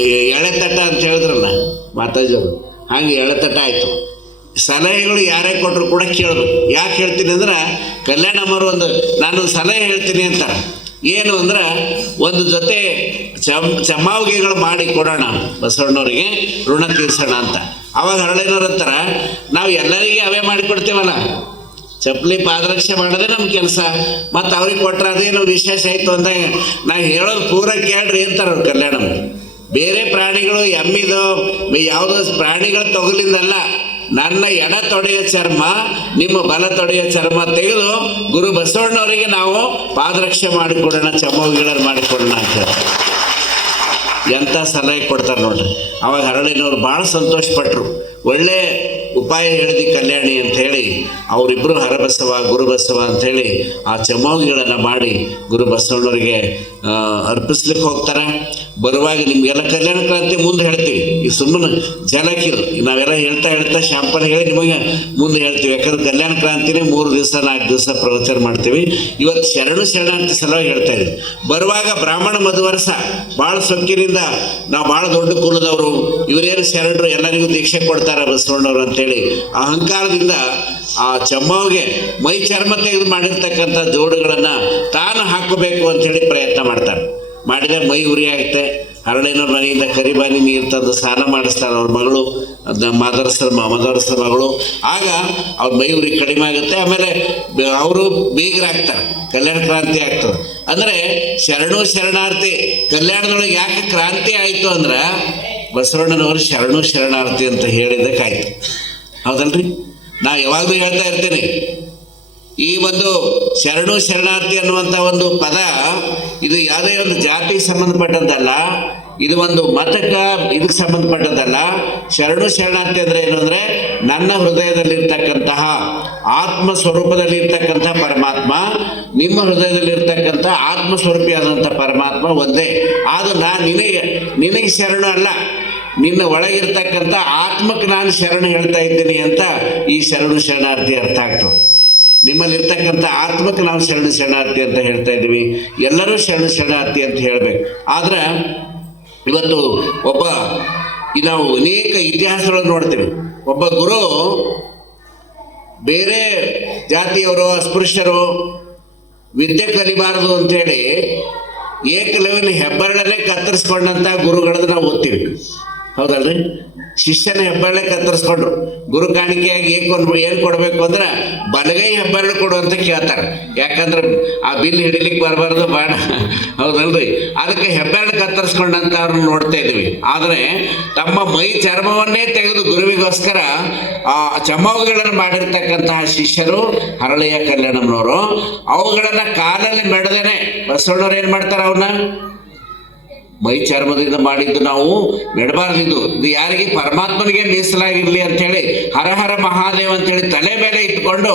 ಎಳೆತಟ್ಟ ಅಂತ ಹೇಳಿದ್ರಲ್ಲ ಮಾತಾಜಿಯವರು. ಹಾಗೆ ಎಳೆತಟ ಆಯಿತು. ಸಲಹೆಗಳು ಯಾರೇ ಕೊಟ್ಟರು ಕೂಡ ಕೇಳಬೇಕು. ಯಾಕೆ ಹೇಳ್ತೀನಿ ಅಂದ್ರೆ ಕಲ್ಯಾಣಮ್ಮರು ಒಂದು ನಾನು ಸಲಹೆ ಹೇಳ್ತೀನಿ ಅಂತಾರೆ ಏನು ಅಂದ್ರೆ, ಒಂದು ಜೊತೆ ಚಮ್, ಚಮಾವಿಗೆಗಳು ಮಾಡಿ ಕೊಡೋಣ ಬಸವಣ್ಣವ್ರಿಗೆ, ಋಣ ತೀರ್ಸೋಣ ಅಂತ. ಅವಾಗ ಹರಳಿನವ್ರ ಹತ್ರ, ನಾವು ಎಲ್ಲರಿಗೆ ಅವೇ ಮಾಡಿಕೊಡ್ತೇವಲ್ಲ ಚಪ್ಪಲಿ ಪಾದರಕ್ಷೆ ಮಾಡೋದೇ ನಮ್ಮ ಕೆಲಸ. ಮತ್ತು ಅವ್ರಿಗೆ ಕೊಟ್ಟರೆ ಅದೇನು ವಿಶೇಷ ಆಯಿತು ಅಂದಾಗ ನಾವು ಹೇಳೋದು ಪೂರ ಕೇಳ್ರಿ ಅಂತಾರೆ ಅವ್ರು ಕಲ್ಯಾಣ ಬೇರೆ ಪ್ರಾಣಿಗಳು ಎಮ್ಮಿದು ಯಾವುದೋ ಪ್ರಾಣಿಗಳ ತೊಗಲಿಂದಲ್ಲ, ನನ್ನ ಎಡ ತೊಡೆಯ ಚರ್ಮ, ನಿಮ್ಮ ಬಲ ತೊಡೆಯ ಚರ್ಮ ತೆಗೆದು ಗುರು ಬಸವಣ್ಣವರಿಗೆ ನಾವು ಪಾದರಕ್ಷೆ ಮಾಡಿಕೊಡೋಣ ಚಮೋಗಿಗಳನ್ನು ಮಾಡಿಕೊಡೋಣ ಅಂತ. ಎಂಥ ಸಲಹೆ ಕೊಡ್ತಾರೆ ನೋಡ್ರಿ. ಅವಾಗ ಹರಳಿನವ್ರು ಭಾಳ ಸಂತೋಷಪಟ್ಟರು ಒಳ್ಳೆ ಉಪಾಯ ಹೇಳಿದಿ ಕಲ್ಯಾಣಿ ಅಂತ ಹೇಳಿ ಅವರಿಬ್ಬರು ಹರಬಸವ ಗುರುಬಸವ ಅಂಥೇಳಿ ಆ ಚಮೋಗಿಗಳನ್ನು ಮಾಡಿ ಗುರು ಬಸವಣ್ಣವರಿಗೆ ಅರ್ಪಿಸ್ಲಿಕ್ಕೆ ಹೋಗ್ತಾರೆ. ಬರುವಾಗ ನಿಮ್ಗೆಲ್ಲ ಕಲ್ಯಾಣ ಕ್ರಾಂತಿ ಮುಂದೆ ಹೇಳ್ತೀವಿ. ಈ ಸುಮ್ಮನೆ ಜನಕ್ಕಿರು ನಾವೆಲ್ಲ ಹೇಳ್ತಾ ಹೇಳ್ತಾ ಶಾಂಪಲ್ ಹೇಳಿ ನಿಮಗೆ ಮುಂದೆ ಹೇಳ್ತೀವಿ. ಯಾಕಂದ್ರೆ ಕಲ್ಯಾಣ ಕ್ರಾಂತಿನೇ ಮೂರು ದಿವಸ, ನಾಲ್ಕು ದಿವಸ ಪ್ರವಚನ ಮಾಡ್ತೀವಿ. ಇವತ್ತು ಶರಣು ಶರಣಾರ್ಥಿ ಸಲುವಾಗಿ ಹೇಳ್ತಾ ಇದ್ದೀವಿ ಬರುವಾಗ ಬ್ರಾಹ್ಮಣ ಮಧುವರ್ಷ ಭಾಳ ಸೊಕ್ಕಿನಿಂದ ನಾವು ಭಾಳ ದೊಡ್ಡ ಕುಲದವರು. ಇವರೇನು ಶರಣರು? ಎಲ್ಲರಿಗೂ ದೀಕ್ಷೆ ಕೊಡ್ತಾರೆ ಬಸವಣ್ಣವರು ಅಂತೇಳಿ. ಅಹಂಕಾರದಿಂದ ಆ ಚಮ್ಮವ್ಗೆ ಮೈ ಚರ್ಮ ತೆಗೆದು ಮಾಡಿರ್ತಕ್ಕಂಥ ಜೋಡುಗಳನ್ನು ತಾನು ಹಾಕಬೇಕು ಅಂತೇಳಿ ಪ್ರಯತ್ನ ಮಾಡ್ತಾರೆ. ಮಾಡಿದರೆ ಮೈ ಉರಿ ಆಗುತ್ತೆ. ಹರಳಿನವ್ರ ಮನೆಯಿಂದ ಕರಿಬಾನಿ ನೀರು ತಂದು ಸ್ನಾನ ಮಾಡಿಸ್ತಾರೆ ಅವ್ರ ಮಗಳು ಮದರಸರ ಮದರಸರ ಮಗಳು. ಆಗ ಅವ್ರ ಮೈ ಉರಿ ಕಡಿಮೆ ಆಗುತ್ತೆ. ಆಮೇಲೆ ಅವರು ಬೀಗರಾಗ್ತಾರೆ. ಕಲ್ಯಾಣ ಕ್ರಾಂತಿ ಆಗ್ತದೆ. ಅಂದರೆ ಶರಣು ಶರಣಾರ್ಥಿ, ಕಲ್ಯಾಣದೊಳಗೆ ಯಾಕೆ ಕ್ರಾಂತಿ ಆಯಿತು ಅಂದ್ರೆ ಬಸವಣ್ಣನವರು ಶರಣು ಶರಣಾರ್ಥಿ ಅಂತ ಹೇಳಿದ್ದಕ್ಕಾಯ್ತು. ಹೌದಲ್ರಿ? ನಾ ಯಾವಾಗಲೂ ಹೇಳ್ತಾ ಇರ್ತೀನಿ. ಈ ಒಂದು ಶರಣು ಶರಣಾರ್ಥಿ ಅನ್ನುವಂಥ ಒಂದು ಪದ, ಇದು ಯಾವುದೇ ಒಂದು ಜಾತಿಗೆ ಸಂಬಂಧಪಟ್ಟದ್ದಲ್ಲ ಇದು ಒಂದು ಮತಕ್ಕೆ ಇದಕ್ಕೆ ಸಂಬಂಧಪಟ್ಟದ್ದಲ್ಲ ಶರಣು ಶರಣಾರ್ಥಿ ಅಂದರೆ ಏನು ಅಂದರೆ ನನ್ನ ಹೃದಯದಲ್ಲಿರ್ತಕ್ಕಂತಹ ಆತ್ಮ ಸ್ವರೂಪದಲ್ಲಿ ಸ್ವರೂಪದಲ್ಲಿರ್ತಕ್ಕಂಥ ಪರಮಾತ್ಮ, ನಿಮ್ಮ ಹೃದಯದಲ್ಲಿರ್ತಕ್ಕಂಥ ಆತ್ಮ ಸ್ವರೂಪಿಯಾದಂಥ ಪರಮಾತ್ಮ ಒಂದೇ. ಆದರೂ ನಾನು ನಿನಗೆ ನಿನಗೆ ಶರಣು ಅಲ್ಲ, ನಿನ್ನ ಒಳಗಿರ್ತಕ್ಕಂಥ ಆತ್ಮಕ್ಕೆ ನಾನು ಶರಣು ಹೇಳ್ತಾ ಇದ್ದೀನಿ ಅಂತ ಈ ಶರಣು ಶರಣಾರ್ಥಿ ಅರ್ಥ ಆಗ್ತದೆ. ನಿಮ್ಮಲ್ಲಿರ್ತಕ್ಕಂಥ ಆತ್ಮಕ್ಕೆ ನಾವು ಶರಣ ಶರಣಾರ್ಥಿ ಅಂತ ಹೇಳ್ತಾ ಇದ್ದೀವಿ. ಎಲ್ಲರೂ ಶರಣ ಶರಣಾರ್ಥಿ ಅಂತ ಹೇಳಬೇಕು. ಆದ್ರೆ ಇವತ್ತು ಒಬ್ಬ ನಾವು ಅನೇಕ ಇತಿಹಾಸಗಳನ್ನು ನೋಡ್ತೀವಿ. ಒಬ್ಬ ಗುರು ಬೇರೆ ಜಾತಿಯವರು, ಅಸ್ಪೃಶ್ಯರು, ವಿದ್ಯೆ ಕಲಿಬಾರದು ಅಂತೇಳಿ ಏಕಲವ್ಯನ ಹೆಬ್ಬರಳಲ್ಲೇ ಕತ್ತರಿಸ್ಕೊಂಡಂಥ ಗುರುಗಳದ್ದು ನಾವು ಓದ್ತೀವಿ. ಹೌದಲ್ರಿ? ಶಿಷ್ಯನ ಹೆಬ್ಬರಳೆ ಕತ್ತರಿಸ್ಕೊಂಡ್ರು ಗುರು ಕಾಣಿಕೆಯಾಗಿ ಏಕೊಂದು ಏನು ಕೊಡಬೇಕು ಅಂದ್ರೆ ಬಲಗೈ ಹೆಬ್ಬರಳು ಕೊಡು ಅಂತ ಕೇಳ್ತಾರೆ. ಯಾಕಂದ್ರೆ ಆ ಬಿಲ್ ಹಿಡಿಲಿಕ್ಕೆ ಬರಬಾರ್ದು ಬೇಡ ಹೌದಲ್ರಿ? ಅದಕ್ಕೆ ಹೆಬ್ಬೆರಳು ಕತ್ತರಿಸ್ಕೊಂಡಂತ ಅವ್ರನ್ನ ನೋಡ್ತಾ ಇದ್ವಿ ಆದರೆ ತಮ್ಮ ಮೈ ಚರ್ಮವನ್ನೇ ತೆಗೆದು ಗುರುವಿಗೋಸ್ಕರ ಆ ಚಮವುಗಳನ್ನು ಮಾಡಿರ್ತಕ್ಕಂತಹ ಶಿಷ್ಯರು ಹರಳೆಯ ಕಲ್ಯಾಣಮ್ನವರು ಅವುಗಳನ್ನ ಕಾಲಲ್ಲಿ ಮೆಡದೇನೆ ಬಸವಣ್ಣವ್ರು ಏನು ಮಾಡ್ತಾರೆ ಅವನ್ನ ಮೈ ಚರ್ಮದಿಂದ ಮಾಡಿದ್ದು ನಾವು ನೆಡಬಾರ್ದಿದ್ದು. ಇದು ಯಾರಿಗೆ? ಪರಮಾತ್ಮನಿಗೆ ಮೀಸಲಾಗಿರ್ಲಿ ಅಂತೇಳಿ, ಹರ ಹರ ಮಹಾದೇವ್ ಅಂತೇಳಿ ತಲೆ ಮೇಲೆ ಇಟ್ಕೊಂಡು,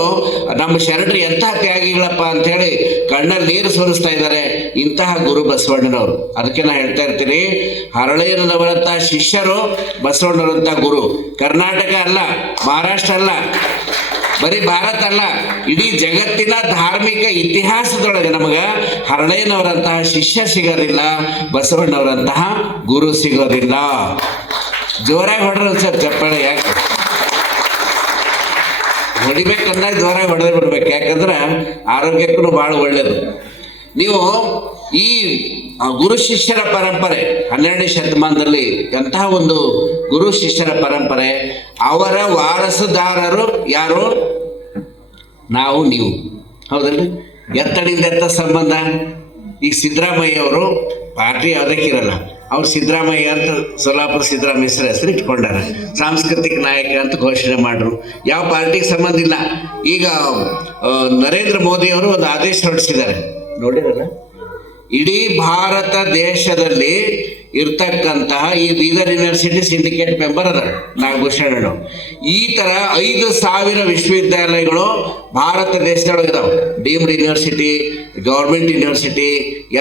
ನಮ್ಮ ಶರಣರು ಎಂತಹ ತ್ಯಾಗಿಗಳಪ್ಪ ಅಂತೇಳಿ ಕಣ್ಣಲ್ಲಿ ನೀರು ಸುರಿಸ್ತಾ ಇದ್ದಾರೆ. ಇಂತಹ ಗುರು ಬಸವಣ್ಣನವರು. ಅದಕ್ಕೆ ನಾ ಹೇಳ್ತಾ ಇರ್ತೀನಿ ಹರಳೇರದವರಂತಹ ಶಿಷ್ಯರು ಬಸವಣ್ಣರಂತ ಗುರು. ಕರ್ನಾಟಕ ಅಲ್ಲ, ಮಹಾರಾಷ್ಟ್ರ ಅಲ್ಲ. ಬರೀ ಭಾರತ ಅಲ್ಲ, ಇಡೀ ಜಗತ್ತಿನ ಧಾರ್ಮಿಕ ಇತಿಹಾಸದೊಳಗೆ ನಮಗ ಹರಳೆಯನವರಂತಹ ಶಿಷ್ಯ ಸಿಗೋದಿಲ್ಲ, ಬಸವಣ್ಣವರಂತಹ ಗುರು ಸಿಗೋದಿಲ್ಲ. ಜೋರಾಗಿ ಹೊಡ್ರ ಸರ್ ಚಪ್ಪಾಳೆ, ಯಾಕೆ? ಹೊಡಿಬೇಕಂದಾಗ ಜೋರಾಗಿ ಹೊಡೆದೇ ಬಿಡ್ಬೇಕು ಯಾಕಂದ್ರೆ ಆರೋಗ್ಯಕ್ಕೂ ಭಾಳ ಒಳ್ಳೇದು. ನೀವು ಈ ಆ, ಗುರು ಶಿಷ್ಯರ ಪರಂಪರೆ ಹನ್ನೆರಡನೇ ಶತಮಾನದಲ್ಲಿ ಎಂತಹ ಒಂದು ಗುರು ಶಿಷ್ಯರ ಪರಂಪರೆ ಅವರ ವಾರಸುದಾರರು ಯಾರು? ನಾವು ನೀವು. ಹೌದಲ್ರಿ? ಎತ್ತಡಿಂದ ಎತ್ತ ಸಂಬಂಧ. ಈಗ ಸಿದ್ದರಾಮಯ್ಯ ಅವರು ಪಾರ್ಟಿ ಯಾವುದಕ್ಕಿರಲ್ಲ ಅವ್ರು ಸಿದ್ದರಾಮಯ್ಯ ಅಂತ ಸೊಲ್ಲಾಪುರ ಸಿದ್ದರಾಮಯ್ಯ ಹೆಸರು ಹೆಸರು ಇಟ್ಕೊಂಡಾರ. ಸಾಂಸ್ಕೃತಿಕ ನಾಯಕ ಅಂತ ಘೋಷಣೆ ಮಾಡ್ರು. ಯಾವ ಪಾರ್ಟಿಗೆ ಸಂಬಂಧ ಇಲ್ಲ. ಈಗ ನರೇಂದ್ರ ಮೋದಿ ಅವರು ಒಂದು ಆದೇಶ ಹೊರಡಿಸಿದ್ದಾರೆ. ನೋಡಿರಲ್ಲ? ಇಡೀ ಭಾರತ ದೇಶದಲ್ಲಿ ಇರ್ತಕ್ಕಂತಹ ಈ ಬೀದರ್ ಯೂನಿವರ್ಸಿಟಿ ಸಿಂಡಿಕೇಟ್ ಮೆಂಬರ್ ಅದ ನಾಗಭೂಷಣ ಈ ತರ ಐದು ಸಾವಿರ ವಿಶ್ವವಿದ್ಯಾಲಯಗಳು ಭಾರತ ದೇಶದೊಳಗೆ ಇದಾವೆ. ಡೀಮ್ಡ್ ಯೂನಿವರ್ಸಿಟಿ ಗೌರ್ಮೆಂಟ್ ಯೂನಿವರ್ಸಿಟಿ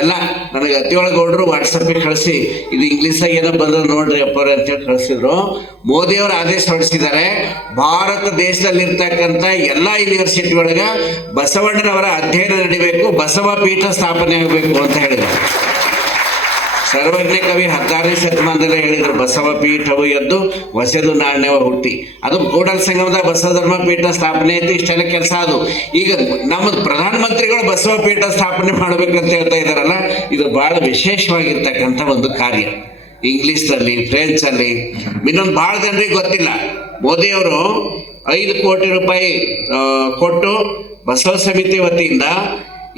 ಎಲ್ಲ. ನನಗೆ ಅತಿಯೊಳಗೌಡರು ವಾಟ್ಸಪ್ಪಿಗೆ ಕಳಿಸಿ, ಇದು ಇಂಗ್ಲೀಷಾಗ ಏನೋ ಬಂದ್ರೆ ನೋಡ್ರಿ ಅಪ್ಪವ್ರೆ ಅಂತೇಳಿ ಕಳಿಸಿದ್ರು. ಮೋದಿಯವರು ಆದೇಶ ಹೊರಡಿಸಿದ್ದಾರೆ. ಭಾರತ ದೇಶದಲ್ಲಿರ್ತಕ್ಕಂಥ ಎಲ್ಲ ಯೂನಿವರ್ಸಿಟಿ ಒಳಗೆ ಬಸವಣ್ಣನವರ ಅಧ್ಯಯನ ನಡಿಬೇಕು, ಬಸವ ಪೀಠ ಸ್ಥಾಪನೆ ಆಗಬೇಕು ಅಂತ ಹೇಳಿದ್ದಾರೆ. ಸರ್ವಜ್ಞ ಕವಿ ಹತ್ತಾರನೇ ಶತಮಾನದಲ್ಲಿ ಹೇಳಿದ್ರು, ಬಸವ ಪೀಠವು ಎದ್ದು ಹೊಸದು ನಾಣ್ಯವ ಹುಟ್ಟಿ. ಅದು ಕೂಡಲ ಸಂಗಮದ ಬಸವ ಧರ್ಮ ಪೀಠ ಸ್ಥಾಪನೆ ಐತಿ, ಇಷ್ಟೆಲ್ಲ ಕೆಲಸ ಅದು. ಈಗ ನಮ್ಮ ಪ್ರಧಾನಮಂತ್ರಿಗಳು ಬಸವ ಪೀಠ ಸ್ಥಾಪನೆ ಮಾಡ್ಬೇಕಂತ ಹೇಳ್ತಾ ಇದಾರಲ್ಲ ಇದು ಬಹಳ ವಿಶೇಷವಾಗಿರ್ತಕ್ಕಂಥ ಒಂದು ಕಾರ್ಯ. ಇಂಗ್ಲಿಷ್ನಲ್ಲಿ ಫ್ರೆಂಚಲ್ಲಿ ಇನ್ನೊಂದು ಭಾಳ ಜನರಿಗೆ ಗೊತ್ತಿಲ್ಲ. ಮೋದಿಯವರು ಐದು ಕೋಟಿ ರೂಪಾಯಿ ಕೊಟ್ಟು ಬಸವ ಸಮಿತಿ ವತಿಯಿಂದ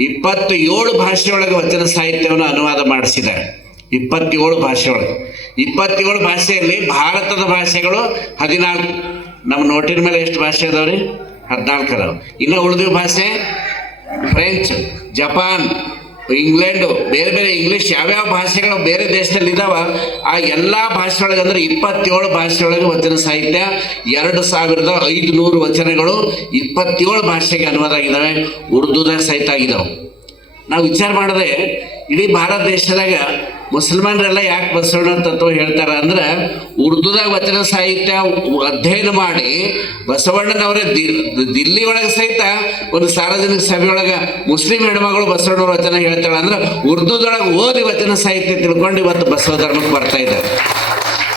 ಇಪ್ಪತ್ತು ಏಳು ಭಾಷೆಯೊಳಗೆ ವಚನ ಸಾಹಿತ್ಯವನ್ನು ಅನುವಾದ ಮಾಡಿಸಿದ್ದಾರೆ. ಇಪ್ಪತ್ತೇಳು ಭಾಷೆಯೊಳಗೆ ಇಪ್ಪತ್ತೇಳು ಭಾಷೆಯಲ್ಲಿ ಭಾರತದ ಭಾಷೆಗಳು ಹದಿನಾಲ್ಕು. ನಮ್ಮ ನೋಟಿನ ಮೇಲೆ ಎಷ್ಟು ಭಾಷೆ ಅದಾವ್ರಿ? ಹದಿನಾಲ್ಕು ಅದಾವ ಇನ್ನು ಉಳಿದ ಭಾಷೆ, ಫ್ರೆಂಚ್, ಜಪಾನ್, ಇಂಗ್ಲೆಂಡು, ಬೇರೆ ಬೇರೆ ಇಂಗ್ಲೀಷ್ ಯಾವ್ಯಾವ ಭಾಷೆಗಳು ಬೇರೆ ದೇಶದಲ್ಲಿ ಇದಾವ, ಆ ಎಲ್ಲ ಭಾಷೆಯೊಳಗೆ ಅಂದ್ರೆ ಇಪ್ಪತ್ತೇಳು ಭಾಷೆಯೊಳಗೆ ವಚನ ಸಾಹಿತ್ಯ, ಎರಡು ಸಾವಿರದ ಐದು ನೂರು ವಚನಗಳು ಇಪ್ಪತ್ತೇಳು ಭಾಷೆಗೆ ಅನುವಾದ ಆಗಿದ್ದಾವೆ ಉರ್ದುದಾಗ ಸಹಿತ ಆಗಿದ್ದಾವೆ ನಾವು ವಿಚಾರ ಮಾಡಿದ್ರೆ ಇಡೀ ಭಾರತ ದೇಶದಾಗ ಮುಸಲ್ಮಾನರೆಲ್ಲ ಯಾಕೆ ಬಸವಣ್ಣ ತತ್ವ ಹೇಳ್ತಾರ ಅಂದ್ರೆ, ಉರ್ದುದಾಗ ವಚನ ಸಾಹಿತ್ಯ ಅಧ್ಯಯನ ಮಾಡಿ ಬಸವಣ್ಣನವರೇ ದಿಲ್ಲಿ ಒಳಗೆ ಸಹಿತ ಒಂದು ಸಾರ್ವಜನಿಕ ಸಭೆಯೊಳಗೆ ಮುಸ್ಲಿಂ ಹೆಣ್ಮಗಳು ಬಸವಣ್ಣವ್ರ ವಚನ ಹೇಳ್ತಾಳೆ ಅಂದ್ರೆ, ಉರ್ದುದೊಳಗೆ ಓದಿ ವಚನ ಸಾಹಿತ್ಯ ತಿಳ್ಕೊಂಡು ಇವತ್ತು ಬಸವ ಧರ್ಮಕ್ಕೆ ಬರ್ತಾ ಇದ್ದಾರೆ.